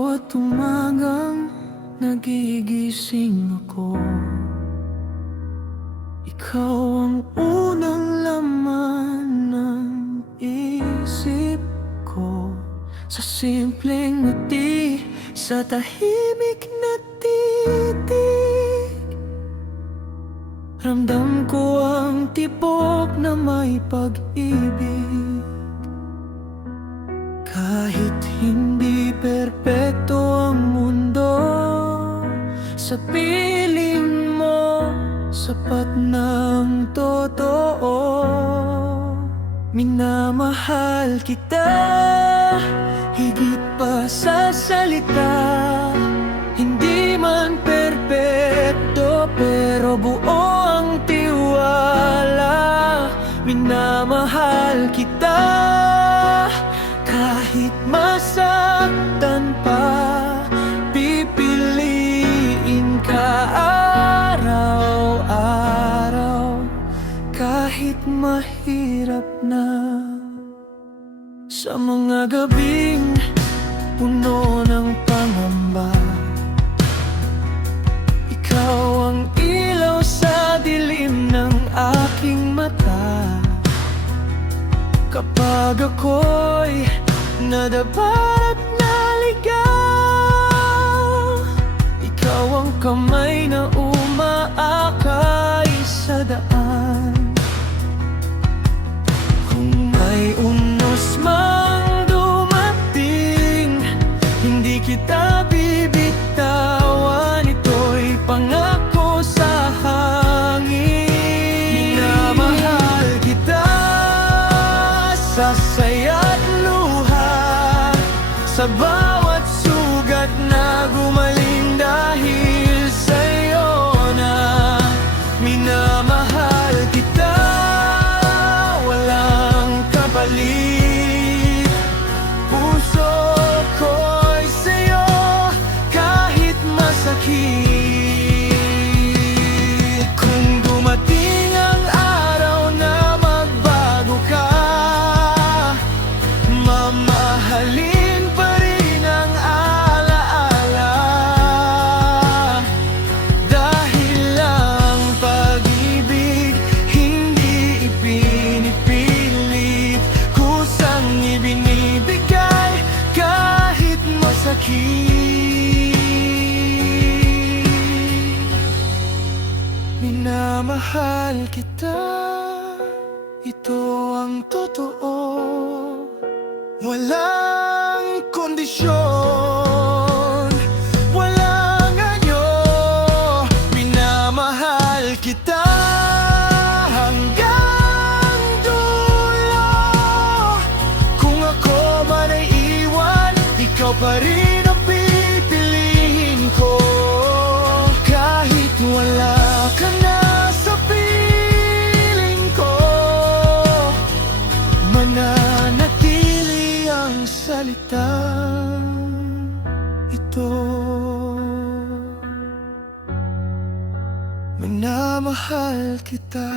bawat umagang nagigising ako, ikaw ang unang laman ng isip ko. Sa simpleng ngiti, sa tahimik na titig, ramdam ko ang tibok na may pag-ibig. Kahit hindi perpekto ang mundo, sa piling mo sapat ng totoo. Minamahal kita higit pa sa salita. Hindi man perpekto pero buo ang tiwala. Minamahal kita kahit masaktan pa, pipiliin ka araw-araw. Kahit mahirap na, sa mga gabing puno ng pangamba, ikaw ang ilaw sa dilim ng aking mata. Kapag ako'y nadapa at naligaw, ikaw ang kamay na umaakay sa daan. Kung may unos mang dumating, hindi kita bibitawan. Ito'y pangako sa hangin. Minamahal kita sa saya't luha, sa bawat sugat na gumaling dahil sa'yo na. Minamahal kita, walang kapalit. Puso ko'y sa'yo kahit masakit. Kung dumating ang araw na magbago ka, mamahalin pa rin ang alaala. Dahil ang pag-ibig hindi ipinipilit, kusang ibinibigay kahit masakit. Minamahal kita, ito ang totoo. Walang kondisyon, walang anyo. Minamahal kita hanggang dulo. Kung ako man ay iwan, ikaw pa rin ang pipiliin ko. Kahit wala ka na sa piling ko, mananatili ang salitang ito. Minamahal kita.